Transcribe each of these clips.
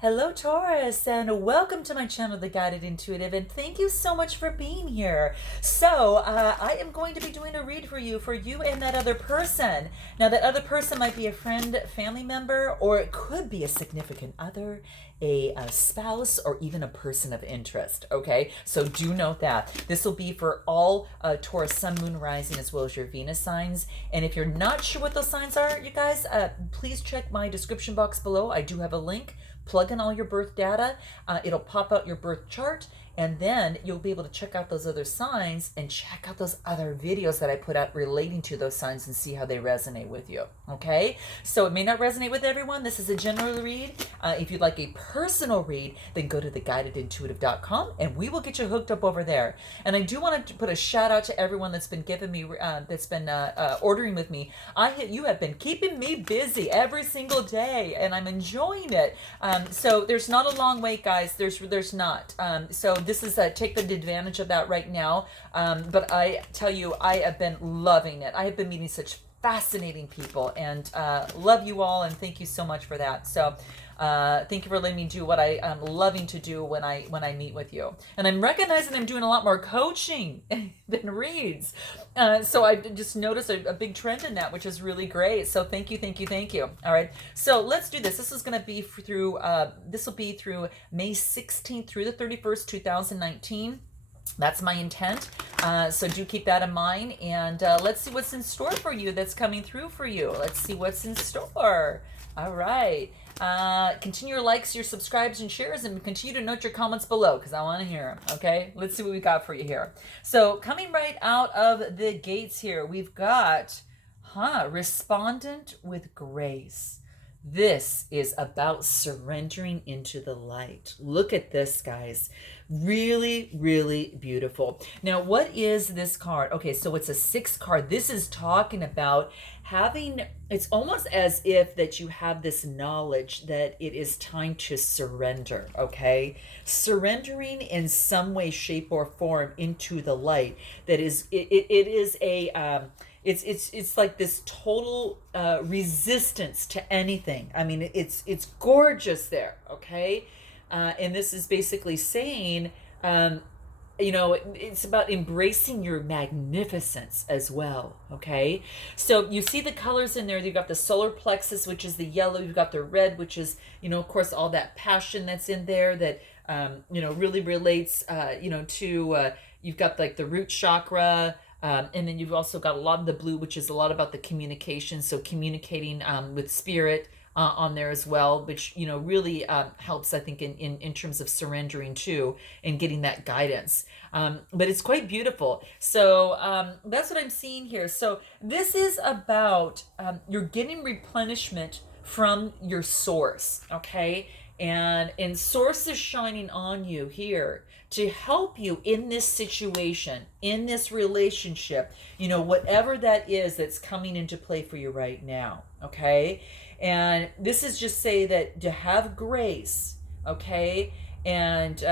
Hello, Taurus, and welcome to my channel, The Guided Intuitive, and thank you so much for being here. So, I am going to be doing a read for you and that other person. Now, that other person might be a friend, family member, or it could be a significant other, a spouse, or even a person of interest, okay? So do note that. This will be for all Taurus, Sun, Moon, Rising, as well as your Venus signs. And if you're not sure what those signs are, you guys, please check my description box below. I do have a link. Plug in all your birth data, it'll pop out your birth chart, and then you'll be able to check out those other signs and check out those other videos that I put out relating to those signs and see how they resonate with you, okay? So it may not resonate with everyone. This is a general read. If you'd like a personal read, then go to theguidedintuitive.com and we will get you hooked up over there. And I do want to put a shout out to everyone that's been giving me, ordering with me. You have been keeping me busy every single day, and I'm enjoying it. So there's not a long wait, guys. There's not. So this is take advantage of that right now. But I tell you, I have been loving it. I have been meeting such fascinating people, and love you all, and thank you so much for that. So thank you for letting me do what I am loving to do when I meet with you. And I'm recognizing I'm doing a lot more coaching than reads. So I just noticed a big trend in that, which is really great. So thank you, thank you, thank you. All right, so let's do this. This is going to be through, this will be through May 16th through the 31st, 2019. That's my intent. So do keep that in mind. And let's see what's in store for you that's coming through for you. Let's see what's in store. All right. Continue your likes, your subscribes, and shares, and continue to note your comments below because I want to hear them. Okay, let's see what we got for you here. So coming right out of the gates here, we've got, respondent with grace. This is about surrendering into the light. Look at this, guys. Really, really beautiful. Now, what is this card? Okay, so it's a 6 card. This is talking about having, it's almost as if that you have this knowledge that it is time to surrender, okay? Surrendering in some way, shape, or form into the light. That is, it is a, it's like this total resistance to anything. I mean, it's gorgeous there, okay? And this is basically saying, it's about embracing your magnificence as well, okay? So you see the colors in there. You've got the solar plexus, which is the yellow. You've got the red, which is, of course, all that passion that's in there that, really relates, to, you've got like the root chakra, and then you've also got a lot of the blue, which is a lot about the communication. So communicating with spirit on there as well, which, really helps, I think, in terms of surrendering too and getting that guidance. But it's quite beautiful. So that's what I'm seeing here. So this is about you're getting replenishment from your source, okay? And source is shining on you here to help you in this situation, in this relationship, whatever that is that's coming into play for you right now, okay? And this is just say that to have grace, okay? And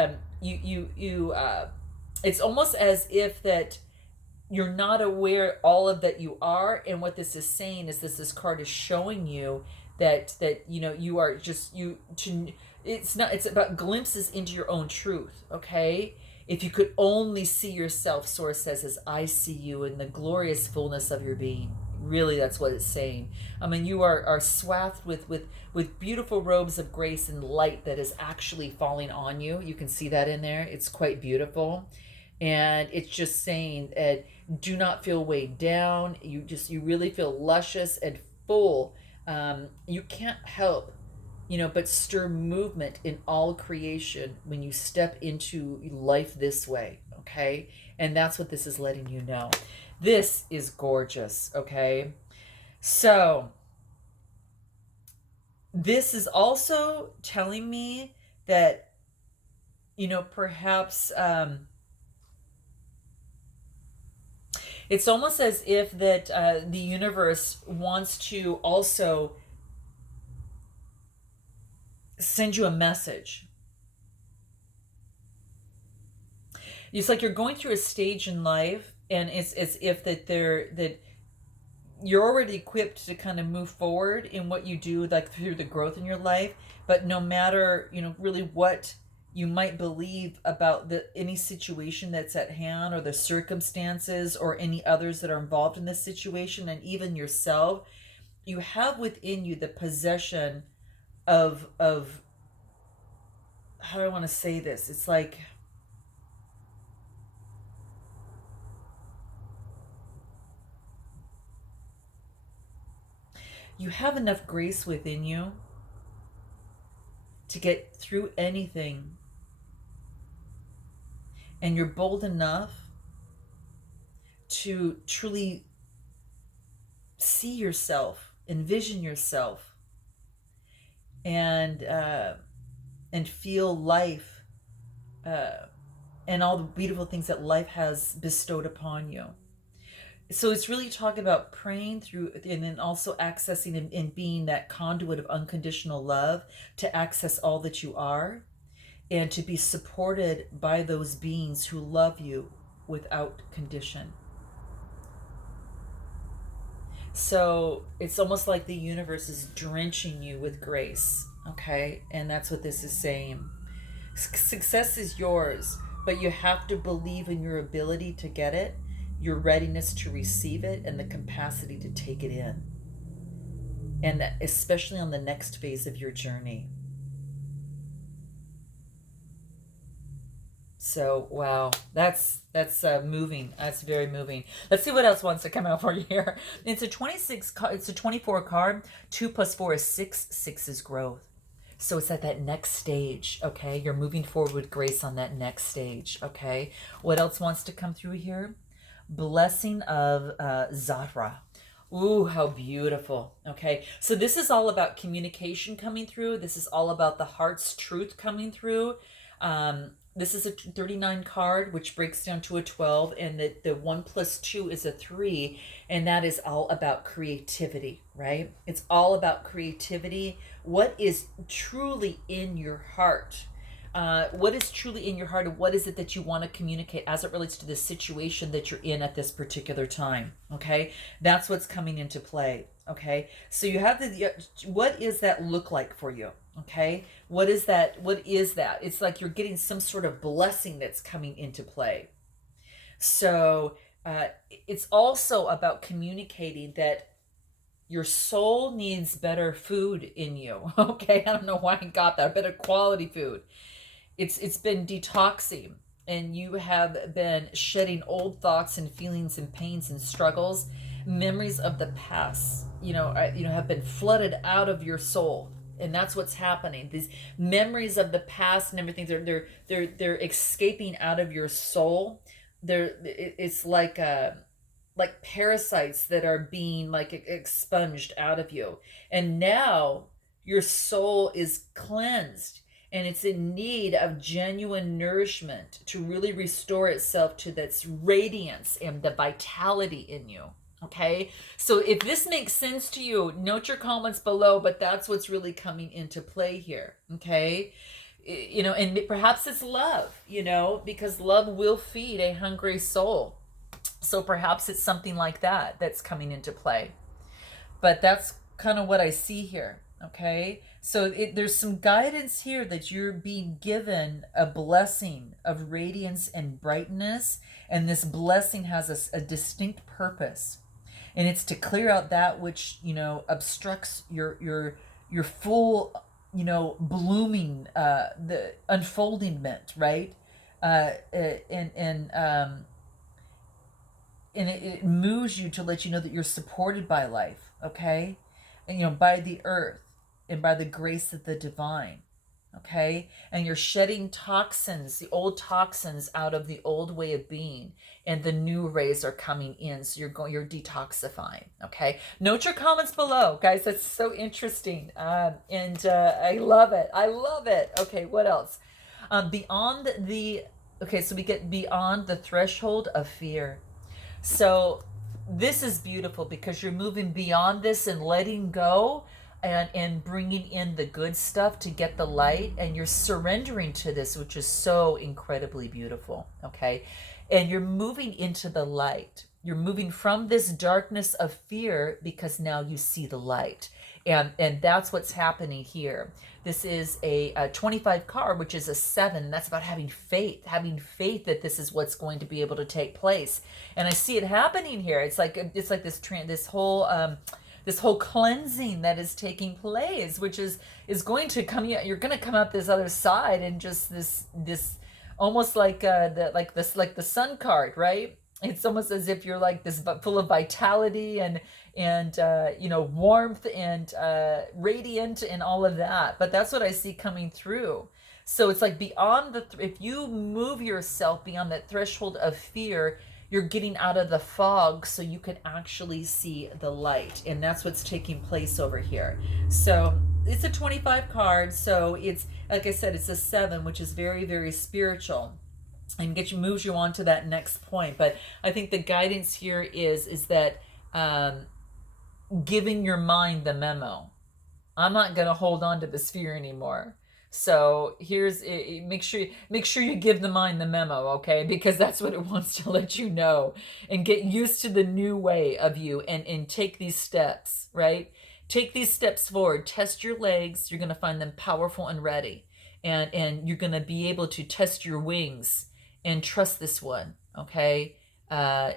it's almost as if that you're not aware all of that you are. And what this is saying is this card is showing you that you are just it's about glimpses into your own truth, okay? If you could only see yourself, source says, as I see you in the glorious fullness of your being. Really, that's what it's saying. I mean, you are swathed with beautiful robes of grace and light that is actually falling on you. You can see that in there. It's quite beautiful. And it's just saying that do not feel weighed down. You really feel luscious and full. You can't help, but stir movement in all creation when you step into life this way, okay? And that's what this is letting you know. This is gorgeous, okay? So this is also telling me that, perhaps it's almost as if that the universe wants to also send you a message. It's like you're going through a stage in life, and it's as if that you're already equipped to kind of move forward in what you do, like through the growth in your life. But no matter, really what you might believe about any situation that's at hand, or the circumstances, or any others that are involved in this situation, and even yourself, you have within you the possession of how do I want to say this? It's like you have enough grace within you to get through anything, and you're bold enough to truly see yourself, envision yourself, and feel life, and all the beautiful things that life has bestowed upon you. So it's really talking about praying through, and then also accessing and being that conduit of unconditional love to access all that you are, and to be supported by those beings who love you without condition. So it's almost like the universe is drenching you with grace, okay? And that's what this is saying. Success is yours, but you have to believe in your ability to get it, your readiness to receive it, and the capacity to take it in. And especially on the next phase of your journey. So, wow, that's moving. That's very moving. Let's see what else wants to come out for you here. It's a 24 card. 2 + 4 is 6. 6 is growth. So it's at that next stage, okay? You're moving forward with grace on that next stage, okay? What else wants to come through here? Blessing of Zahra. Ooh, how beautiful. Okay, so this is all about communication coming through. This is all about the heart's truth coming through. This is a 39 card, which breaks down to a 12, and the 1 + 2 is a 3, and that is all about creativity, right? It's all about creativity. What is truly in your heart? What is truly in your heart, and what is it that you want to communicate as it relates to the situation that you're in at this particular time? Okay, that's what's coming into play. Okay, so you have what does that look like for you? Okay, what is that? It's like you're getting some sort of blessing that's coming into play. So it's also about communicating that your soul needs better food in you. Okay, I don't know why I got that. Better quality food. It's been detoxing, and you have been shedding old thoughts and feelings and pains and struggles, memories of the past. Have been flooded out of your soul, and that's what's happening. These memories of the past and everything, they're escaping out of your soul. It's like parasites that are being like expunged out of you, and now your soul is cleansed, and it's in need of genuine nourishment to really restore itself to this radiance and the vitality in you. Okay, so if this makes sense to you, note your comments below, but that's what's really coming into play here. Okay, and perhaps it's love, because love will feed a hungry soul. So perhaps it's something like that that's coming into play. But that's kind of what I see here. Okay, so there's some guidance here that you're being given a blessing of radiance and brightness, and this blessing has a distinct purpose, and it's to clear out that which obstructs your full blooming, the unfoldment, right? And it moves you to let you know that you're supported by life, okay, and by the earth, and by the grace of the divine, okay? And you're shedding toxins, the old toxins, out of the old way of being, and the new rays are coming in. So you're detoxifying, okay? Note your comments below, guys. That's so interesting, and I love it. Okay, what else? So we get beyond the threshold of fear. So this is beautiful because you're moving beyond this and letting go, and bringing in the good stuff to get the light, and you're surrendering to this, which is so incredibly beautiful. Okay, and you're moving into the light. You're moving from this darkness of fear because now you see the light. And that's what's happening here. This is a 25 card, which is a 7. That's about having faith that this is what's going to be able to take place. And I see it happening here. It's like this whole cleansing that is taking place, which is going to come. You're going to come out this other side, and just this almost like the sun card, right? It's almost as if you're like this, full of vitality and warmth and radiant and all of that. But that's what I see coming through. So it's like beyond if you move yourself beyond that threshold of fear, you're getting out of the fog so you can actually see the light. And that's what's taking place over here. So it's a 25 card. So it's, like I said, it's a 7, which is very, very spiritual, and moves you on to that next point. But I think the guidance here is that giving your mind the memo. I'm not going to hold on to this fear anymore. So make sure you give the mind the memo, okay? Because that's what it wants to let you know, and get used to the new way of you, and take these steps, right? Take these steps forward. Test your legs. You're going to find them powerful and ready. And you're going to be able to test your wings and trust this one, okay?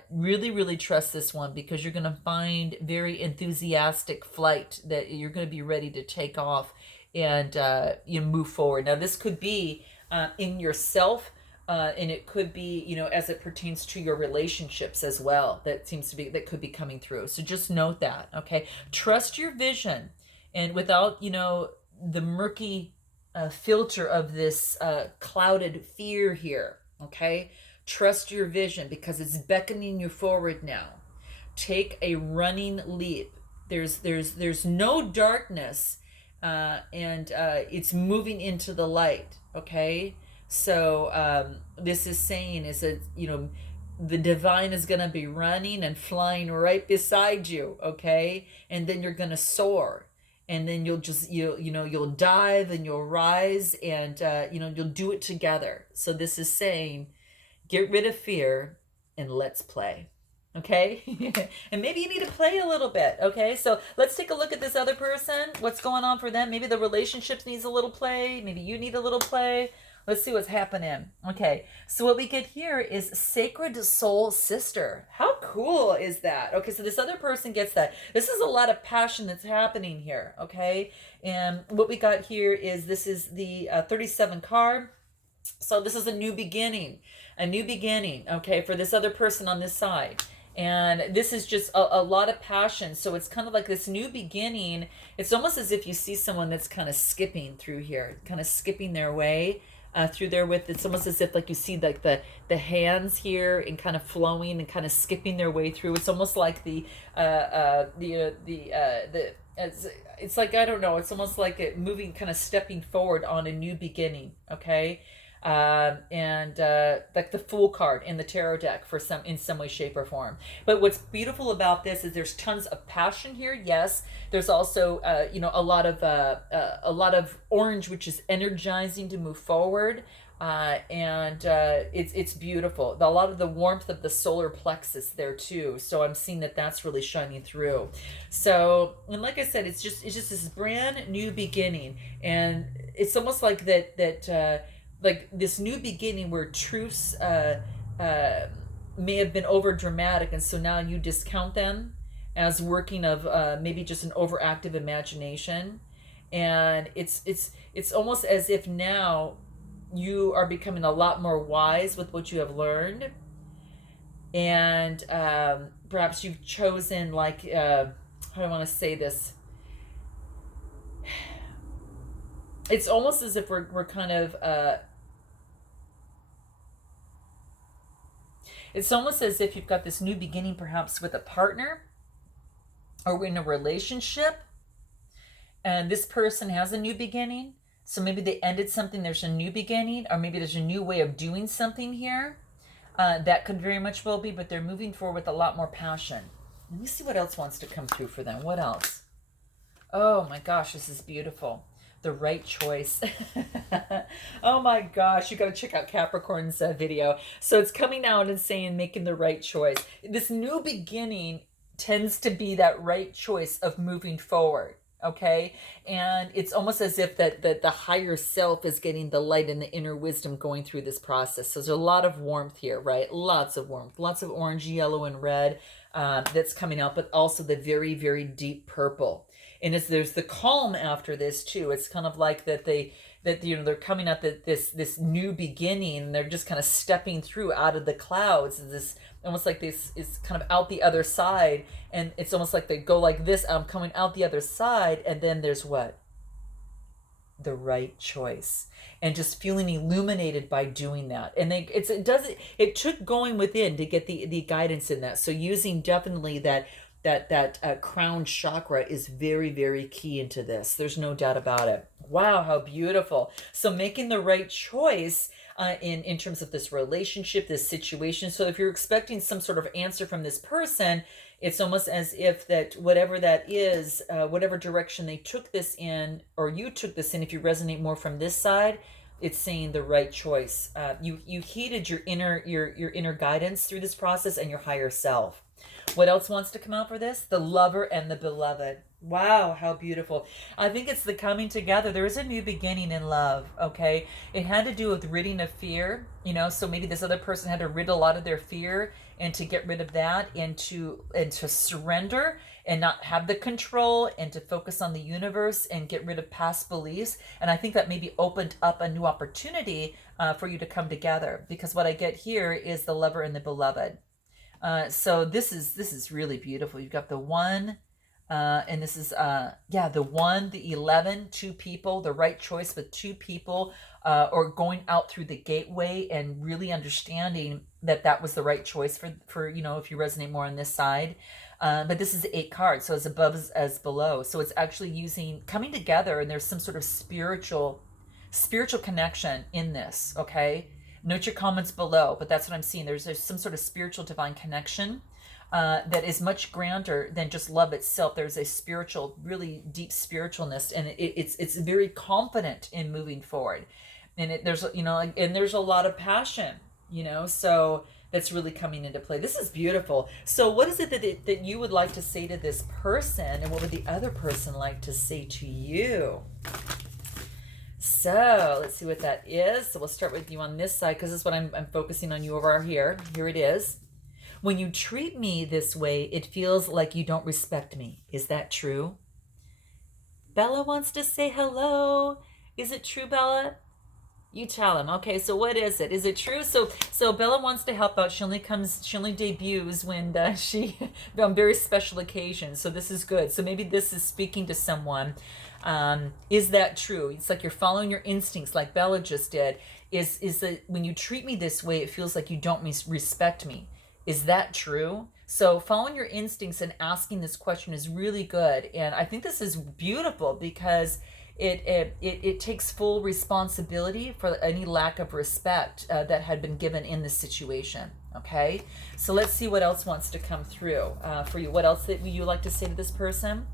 Really, really trust this one, because you're going to find very enthusiastic flight that you're going to be ready to take off and you move forward. Now, this could be in yourself, and it could be, as it pertains to your relationships as well. That could be coming through. So just note that, okay? Trust your vision, and without, the murky filter of this clouded fear here, okay? Trust your vision, because it's beckoning you forward now. Take a running leap. There's no darkness, and it's moving into the light, okay? So this is saying is that, the divine is going to be running and flying right beside you, okay? And then you're going to soar. And then you'll dive and you'll rise, and you'll do it together. So this is saying, get rid of fear and let's play. Okay? And maybe you need to play a little bit. Okay? So let's take a look at this other person. What's going on for them? Maybe the relationship needs a little play. Maybe you need a little play. Let's see what's happening. Okay, so what we get here is Sacred Soul Sister. How cool is that? Okay, so this other person gets that. This is a lot of passion that's happening here, okay? And what we got here is, this is the 37 card. So this is a new beginning, okay, for this other person on this side. And this is just a lot of passion. So it's kind of like this new beginning. It's almost as if you see someone that's kind of skipping through here, kind of skipping their way through there with, it's almost as if like you see like the hands here and kind of flowing and kind of skipping their way through. It's almost like it's like, I don't know, it's almost like it moving, kind of stepping forward on a new beginning, okay? And like the Fool card in the tarot deck in some way, shape, or form. But what's beautiful about this is there's tons of passion here. Yes, there's also a lot of orange, which is energizing to move forward. And it's beautiful. A lot of the warmth of the solar plexus there too. So I'm seeing that that's really shining through. So, and like I said, it's just this brand new beginning, and it's almost like that. Like this new beginning where truths may have been over dramatic, and so now you discount them as working of maybe just an overactive imagination, and it's almost as if now you are becoming a lot more wise with what you have learned, and perhaps you've chosen, like how do I want to say this? It's almost as if we're kind of it's almost as if you've got this new beginning, perhaps with a partner or in a relationship, and this person has a new beginning. So maybe they ended something, there's a new beginning, or maybe there's a new way of doing something here. That could very much well be, but they're moving forward with a lot more passion. Let me see what else wants to come through for them. What else? Oh my gosh, this is beautiful. The right choice. Oh my gosh, you got to check out Capricorn's video. So it's coming out and saying making the right choice. This new beginning tends to be that right choice of moving forward. Okay, and it's almost as if that the higher self is getting the light and the inner wisdom going through this process. So there's a lot of warmth here, right? Lots of warmth, lots of orange, yellow, and red that's coming out, but also the very, very deep purple. And there's the calm after this too. It's kind of like that they're coming at this new beginning, and they're just kind of stepping through out of the clouds. This almost like this is kind of out the other side, and it's almost like they go like this. I'm coming out the other side, and then there's what? The right choice, and just feeling illuminated by doing that. And it took going within to get the guidance in that. So using definitely that crown chakra is very, very key into this. There's no doubt about it. Wow, how beautiful. So making the right choice in terms of this relationship, this situation. So if you're expecting some sort of answer from this person, it's almost as if that whatever that is, whatever direction they took this in, or you took this in, if you resonate more from this side, it's saying the right choice. You heeded your inner guidance through this process and your higher self. What else wants to come out for this? The lover and the beloved. Wow, how beautiful. I think it's the coming together. There is a new beginning in love, okay? It had to do with ridding of fear, so maybe this other person had to rid a lot of their fear, and to get rid of that, and to surrender and not have the control, and to focus on the universe and get rid of past beliefs. And I think that maybe opened up a new opportunity for you to come together, because what I get here is the lover and the beloved. So this is really beautiful. You've got the one, and this is the 1, the 11, 2 people, the right choice with 2 people, or going out through the gateway and really understanding that was the right choice for if you resonate more on this side. But this is 8 cards, so as above as below. So it's actually coming together, and there's some sort of spiritual connection in this. Okay. Note your comments below, but that's what I'm seeing. There's some sort of spiritual divine connection that is much grander than just love itself. There's a spiritual, really deep spiritualness, and it's very confident in moving forward. And there's a lot of passion, so that's really coming into play. This is beautiful. So what is it that you would like to say to this person, and what would the other person like to say to you? So let's see what that is. So we'll start with you on this side, because this is what I'm focusing on you over here. Here it is. When you treat me this way, it feels like you don't respect me. Is that true? Bella wants to say hello. Is it true, Bella? You tell him. Okay, so what is it? Is it true? So Bella wants to help out. She only debuts when on very special occasions. So this is good. So maybe this is speaking to someone. Is that true? It's like you're following your instincts, like Bella just did. Is that when you treat me this way, it feels like you don't respect me. Is that true? So following your instincts and asking this question is really good. And I think this is beautiful, because it takes full responsibility for any lack of respect that had been given in this situation. Okay, so let's see what else wants to come through for you. What else would you like to say to this person?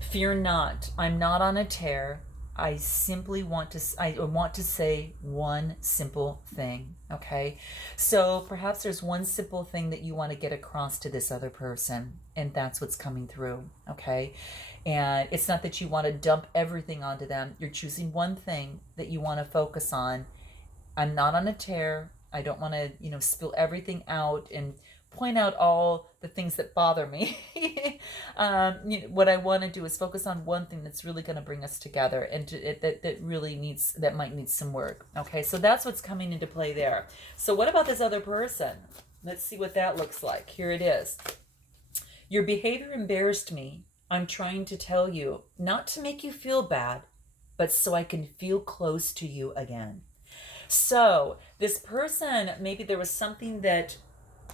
Fear not. I'm not on a tear. I want to say one simple thing. Okay, so perhaps there's one simple thing that you want to get across to this other person, and that's what's coming through. Okay, and it's not that you want to dump everything onto them. You're choosing one thing that you want to focus on. I'm not on a tear. I don't want to spill everything out and point out all the things that bother me. What I want to do is focus on one thing that's really going to bring us together, and that might need some work. Okay, so that's what's coming into play there. So what about this other person? Let's see what that looks like. Here it is. Your behavior embarrassed me. I'm trying to tell you, not to make you feel bad, but so I can feel close to you again. So this person, maybe there was something that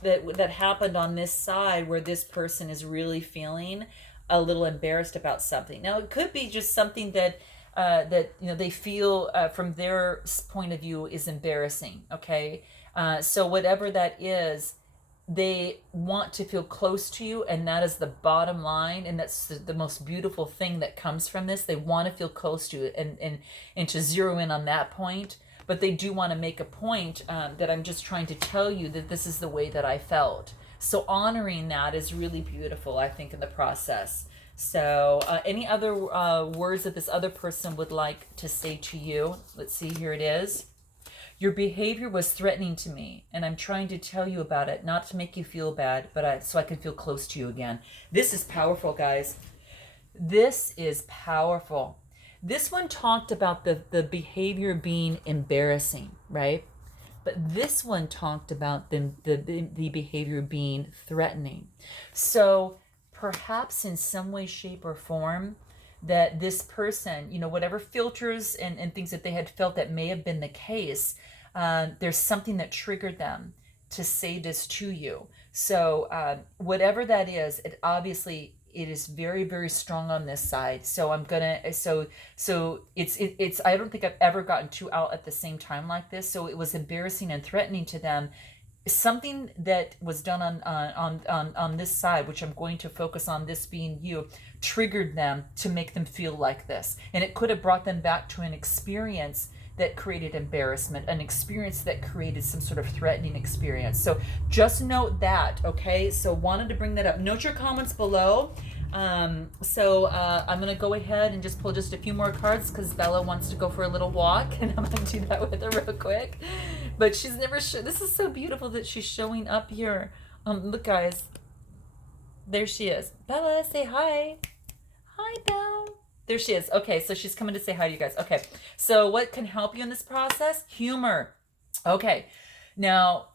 happened on this side where this person is really feeling a little embarrassed about something. Now it could be just something that they feel from their point of view is embarrassing. Okay, so whatever that is, they want to feel close to you, and that is the bottom line, and that's the most beautiful thing that comes from this. They want to feel close to you, and to zero in on that point. But they do want to make a point that I'm just trying to tell you that this is the way that I felt. So honoring that is really beautiful, I think, in the process. So any other words that this other person would like to say to you? Let's see, here it is. Your behavior was threatening to me, and I'm trying to tell you about it, not to make you feel bad, but so I can feel close to you again. This is powerful, guys. This is powerful. This one talked about the behavior being embarrassing, right? But this one talked about the behavior being threatening. So perhaps in some way, shape, or form, that this person, you know, whatever filters and things that they had felt that may have been the case, there's something that triggered them to say this to you. So whatever that is, it is very, very strong on this side. So it's I don't think I've ever gotten two out at the same time like this. So it was embarrassing and threatening to them. Something that was done on this side, which I'm going to focus on, this being you, triggered them to make them feel like this. And it could have brought them back to an experience that created embarrassment, an experience that created some sort of threatening experience. So just note that, okay? So wanted to bring that up. Note your comments below. I'm going to go ahead and just pull just a few more cards because Bella wants to go for a little walk, and I'm going to do that with her real quick. But she's never this is so beautiful that she's showing up here. Look, guys. There she is. Bella, say hi. Hi, Belle. There she is. Okay, so she's coming to say hi to you guys. Okay, so what can help you in this process? Humor. Okay, now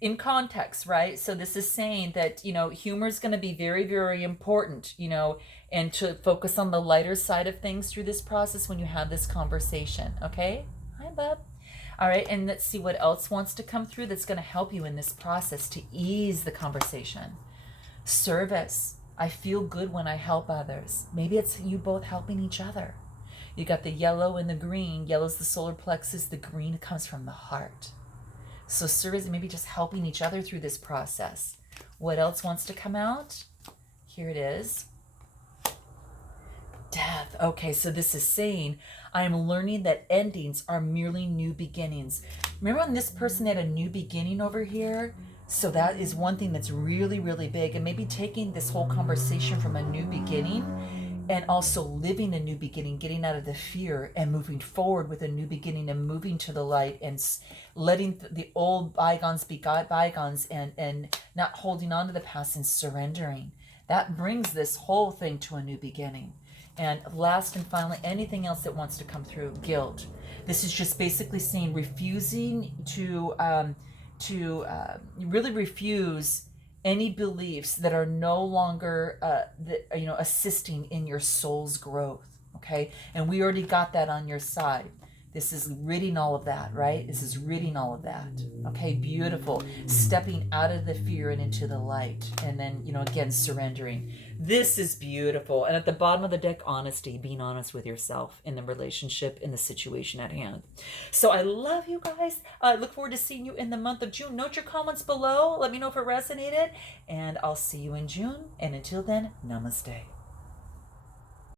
in context, right? So this is saying that, you know, humor is going to be very, very important, you know, and to focus on the lighter side of things through this process when you have this conversation. Okay? Hi, bub. All right, and let's see what else wants to come through that's going to help you in this process to ease the conversation. Service. I feel good when I help others. Maybe it's you both helping each other. You got the yellow and the green. Yellow's the solar plexus. The green comes from the heart. So service, maybe just helping each other through this process. What else wants to come out? Here it is. Death. Okay, so this is saying, I am learning that endings are merely new beginnings. Remember when this person had a new beginning over here? So that is one thing that's really, really big. And maybe taking this whole conversation from a new beginning and also living a new beginning, getting out of the fear and moving forward with a new beginning and moving to the light and letting the old bygones be bygones and not holding on to the past and surrendering. That brings this whole thing to a new beginning. And last and finally, anything else that wants to come through, guilt. This is just basically saying refusing to really refuse any beliefs that are no longer assisting in your soul's growth. Okay, and we already got that on your side. This is ridding all of that, right? This is ridding all of that. Okay, beautiful. Stepping out of the fear and into the light. And then, you know, again, surrendering. This is beautiful. And at the bottom of the deck, honesty, being honest with yourself in the relationship, in the situation at hand. So I love you guys. I look forward to seeing you in the month of June. Note your comments below. Let me know if it resonated. And I'll see you in June. And until then, namaste.